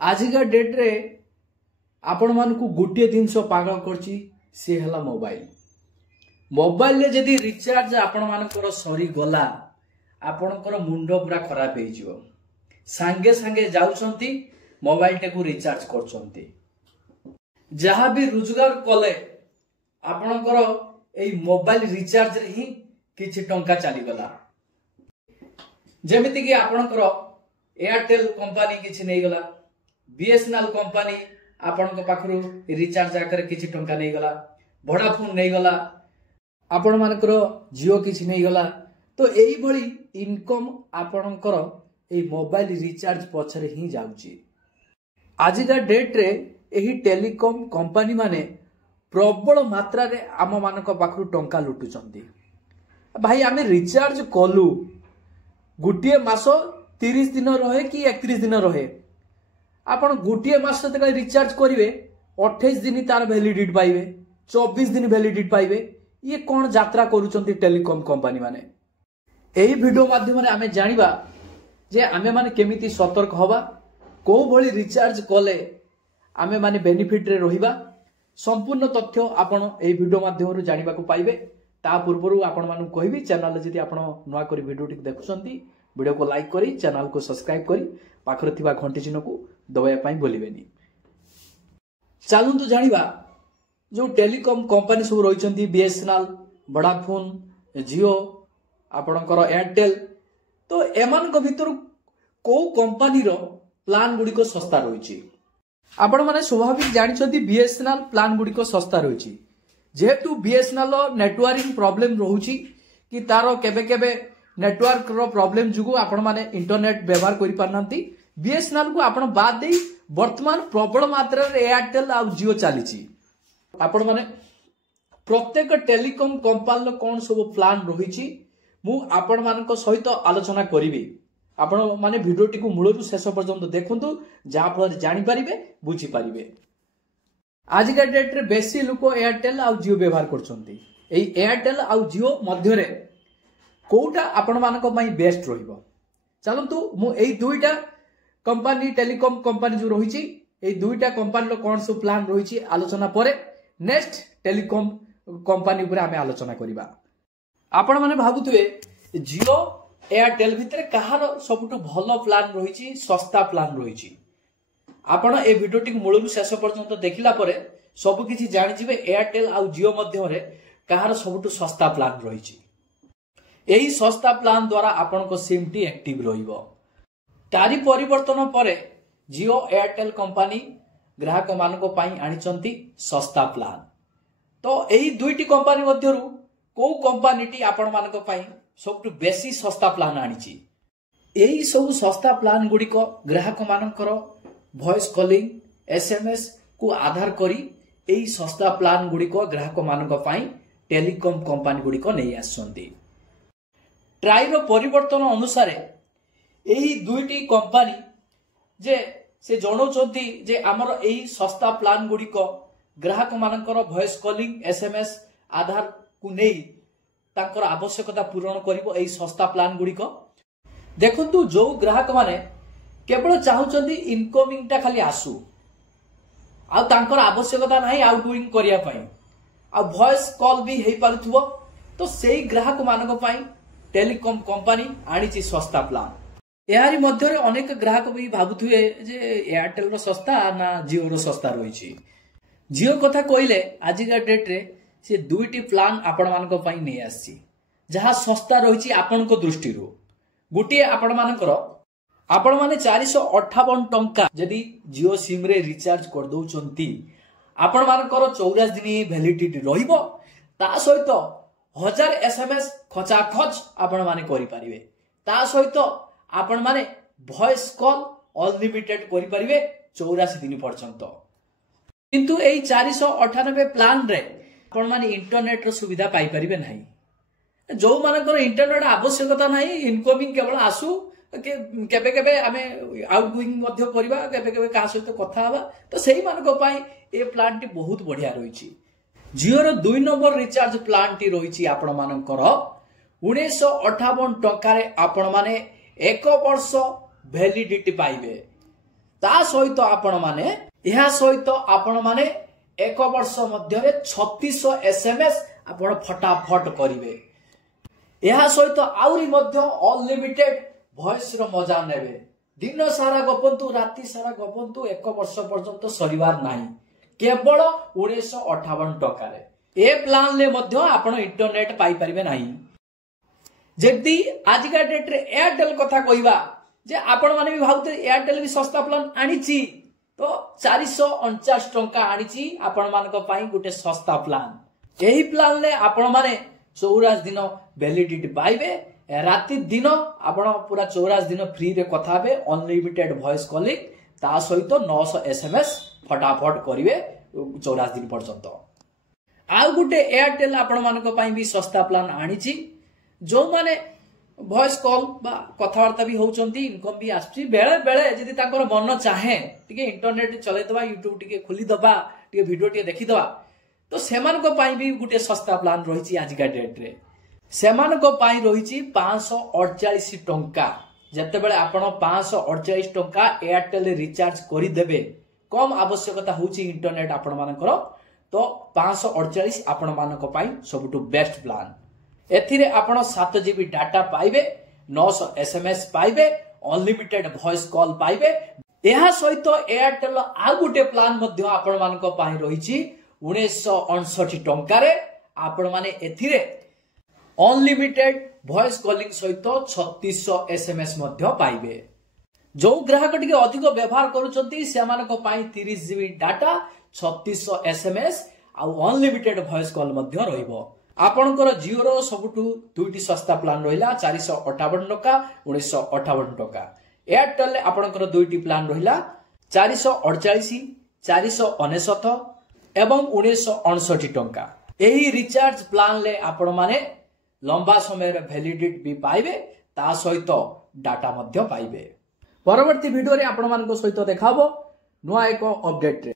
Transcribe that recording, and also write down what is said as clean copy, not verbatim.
आजिका date रे आपण मानकु गोटे जिनस पागल करछि से हला मोबाइल। मोबाइल ले जदी रिचार्ज आपण मानकर सरी गला आपणकर मुंड पूरा खराब हो जिवो। सांगे सांगे जाउछंती मोबाइल टे को रिचार्ज करछंती। जहाँ भी रोजगार कले आपणकर एई मोबाइल रिचार्ज रे ही किछि टंका चली गला। जेमिति कि आपणकर एयरटेल कंपनी किछि नै गला, बीएसएनएल कंपनी आपणक पाखरु रिचार्ज आकर किछि टंका नै गला, वोडाफोन नै गला, आपण मानकर जियो किछि नै गला। तो एई भली इनकम आपणकर एई मोबाइल रिचार्ज पछरे ही जाउची। आजिका डेट रे एही टेलीकॉम कंपनी माने प्रबल मात्रा रे आम मानक पाखरु टंका लुटुचंती। भाई आमे रिचार्ज कलु गुटिए मास 30 दिन रहे कि 31 दिन रहे, आपण गुटिए मास तक रिचार्ज करिवे 28 दिन तार वैलिडिटी पाइबे, 24 दिन वैलिडिटी पाइबे। ये कौन यात्रा करूचंती टेलीकॉम कंपनी माने। एही वीडियो माध्यम रे आमे जानिबा जे आमे माने केमिति सतर्क हवा, को भली रिचार्ज कले आमे माने बेनिफिट रे रहिबा। संपूर्ण तथ्य आपण एही वीडियो माध्यम रे जानिबा को पाइबे। ता पूर्वरु आपण मानु कहबी चैनल जदि आपण नुआ करी वीडियो टिक देखुसंती वीडियो को लाइक करी चैनल को सब्सक्राइब करी पाखरे थिबा घंटी चिन्ह को दबाया पई भूलिबेनी। चालुंतु जानिबा जो टेलीकॉम कंपनी सब रहिचंती बीएसएनएल, वोडाफोन, जियो, आपणकर एयरटेल, तो एमान को भितर को कंपनी रो प्लान गुडी को सस्ता रहिची। आपण माने स्वाभाविक जानिछंती बीएसएनएल प्लान गुडी को सस्ता रहिची। जेहेतु बीएसएनएल नेटवर्किंग प्रॉब्लम रहुची कि तारो केबे केबे नेटवर्क रो प्रॉब्लम जुगु आपण माने इंटरनेट व्यवहार करि पारनांती। बीएसएनएल को आपण बाद देई वर्तमान प्रबल मात्रा रे एयरटेल आ जियो चलीची। आपण माने प्रत्येक टेलीकॉम कंपनी कोन सब प्लान रहिची मु आपण मानक सहित आलोचना करिवि। आपण माने वीडियो टिकु मूलरु शेष पर्यंत देखंतु जा फल जानि परिबे बुझी परिबे। आजिका डेट रे बेसी लोक एयरटेल आ जियो व्यवहार करछंती। एई एयरटेल आ जियो मध्य रे कोउटा आपण मानक पई बेस्ट रहिबो। चलंतु मु एई दुईटा कंपनी टेलीकॉम कंपनी जो रहिची एई दुईटा कंपनी रो कोन सब प्लान रहिची आलोचना परे नेक्स्ट टेलीकॉम कंपनी ऊपर आमे आलोचना करिबा। आपण माने भाबुथुए जियो एयरटेल भितर कहार सबटु भलो प्लान रहिची, सस्ता प्लान रहिची। आपण ए वीडियो टिक मूलरु शेष पर्यंत देखिला परे सब किछि जानि जिवे एयरटेल आ जियो मध्य रे कहार सबटु सस्ता प्लान रहिची। एही सस्ता प्लान द्वारा आपण को सिम टी एक्टिव रहिबो। तारी परिवर्तन परे जियो एयरटेल कंपनी ग्राहक मानको पई आनिचंती सस्ता प्लान। तो एही दुईटी कंपनी मध्यरु को कंपनी टी आपण मानको पई सबटु बेसी सस्ता प्लान आनिची। एही सब सस्ता प्लान गुडी को ग्राहक मानकर वॉइस कॉलिंग एसएमएस को आधार करी एही सस्ता प्लान गुडी को ग्राहक मानक पई टेलीकॉम कंपनी गुडी को नै आसंती। ट्राई रो परिवर्तन अनुसार एही दुईटी कंपनी जे से जणौचंती जे हमर एही सस्ता प्लान गुडी को ग्राहक मानकर वॉइस कॉलिंग एसएमएस आधार को नै तांकर आवश्यकता पूर्ण करिवो एही सस्ता प्लान गुडी को। देखंतु जो ग्राहक माने केवल चाहूचंती इनकमिंग टा खाली आसु आ तांकर आवश्यकता नाही आउटगोइंग करिया पई आ वॉइस कॉल भी हेई पारुथबो, तो सेही ग्राहक मानक पई टेलीकॉम कंपनी आनिची सस्ता प्लान। एहारी मध्य रे अनेक ग्राहक भी भाबुथुए जे एयरटेल रो सस्ता ना जियो रो सस्ता रहिची। जियो कथा कइले आजिका डेट रे से दुईटी प्लान आपण मानक पई नै आसी जहा सस्ता रहिची आपण को दृष्टि रो। गुटिए आपण मानकर आपण माने 458 टंका जदी जियो सिम रे रिचार्ज कर दउचंती आपण मानकर 84 दिन वैलिडिटी रहिबो। ता सहित 1000 एसएमएस खचा खच आपण माने करि परिबे। ता सहित आपण माने वॉइस कॉल अनलिमिटेड करि परिबे 84 दिन पर्यंत। किंतु एई 498 प्लान रे आपण माने इंटरनेट रो सुविधा पाई परिबे नाही। जो मानकर इंटरनेट आवश्यकता नाही, इनकमिंग केवल आसु केबे केबे आमे आउटगोइंग मध्य करबा, केबे केबे का सहित कथा हबा, तो सेही मानको पई ए प्लान टी बहुत बढ़िया रहिची। जियो रो 2 नंबर रिचार्ज प्लान टी रहिची आपण मानकर 1958 टंका रे आपण माने 1 वर्ष वैलिडिटी पाइबे। ता सहित आपण माने यह सहित आपण माने एक वर्ष मध्य 3600 SMS आपण फटाफट करिवे। यह सहित आउरी मध्य अनलिमिटेड वॉइस रो मजा नेबे। दिन सारा गपंतु राति सारा गपंतु एक वर्ष पर्यंत सरिवार नाही केवल 1958 टका रे। ए प्लान ले मध्य आपण इंटरनेट पाई परिबे नाही। जदी आज का डेट रे एयरटेल कथा कहिबा जे आपण माने भी भाउते एयरटेल भी सस्ता प्लान आनिची तो 449 टंका आनिची आपण मानको पाई गुटे सस्ता प्लान। एही प्लान ले आपण माने 84 दिन वैलिडिटी पाइबे। राति दिन आपण पूरा 84 दिन फ्री रे कथा हेबे अनलिमिटेड वॉइस कॉलिंग ता सहित 900 SMS फटाफट करिवे 84 दिन पर्यंत। आ गुटे एयरटेल आपण मानको पाई भी सस्ता प्लान आनिची जो माने वॉइस कॉल बा कथावार्ता भी होउचंती इनकम भी आछि बेले बेले जदी ताकर मन चाहे टिके इंटरनेट चले दबा यूट्यूब टिके खोली दबा टिके वीडियो टिके देखि दबा तो सेमान को पाई भी गुटे सस्ता प्लान रहिछि आज का डेट रे। सेमान को पाई रहिछि 548 टंका। जते बेले आपण 548 टंका एयरटेल रिचार्ज करि देबे कम आवश्यकता होउछि इंटरनेट आपण मानकर तो 548 आपण मानको पाई सबटु बेस्ट प्लान। एथिरे आपण 7 GB डाटा पाइबे 900 SMS पाइबे अनलिमिटेड वॉइस कॉल पाइबे। एहा सहित एयरटेल आ गुटे प्लान मध्ये आपण मानको पाई रहिछि 1959 टंका रे। आपण माने एथिरे अनलिमिटेड वॉइस कॉलिंग सहित 3600 SMS मध्ये पाइबे। जो ग्राहक टिके अधिक व्यवहार करूचंती से मानको पाई 30 GB डाटा 3600 SMS आ अनलिमिटेड वॉइस कॉल मध्ये रहइबो। आपणकर जियो रो सबुठु दुईटी सस्ता प्लान रहिला 458 टका 1958 टका। एयरटेल ले आपणकर दुईटी प्लान रहिला 448 499 एवं 1969 टका। एही रिचार्ज प्लान ले आपण माने लंबा समय रे वैलिडिटी भी पाइबे ता सहित डाटा मध्य पाइबे। परवर्ती वीडियो रे आपण मानको सहित देखाबो नुआ एको अपडेट रे।